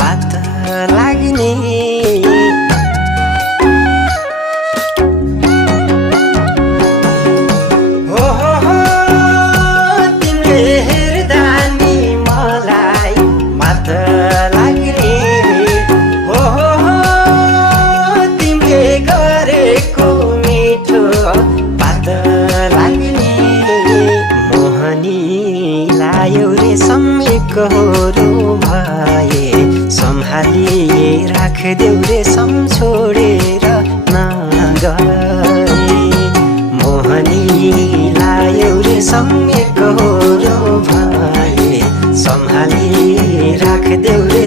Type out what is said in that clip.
बात लाग्ने कहोरो भए सम्हालिए राखदेऊ रे छोडेर नगए मोहनी लायौ रे सम्यक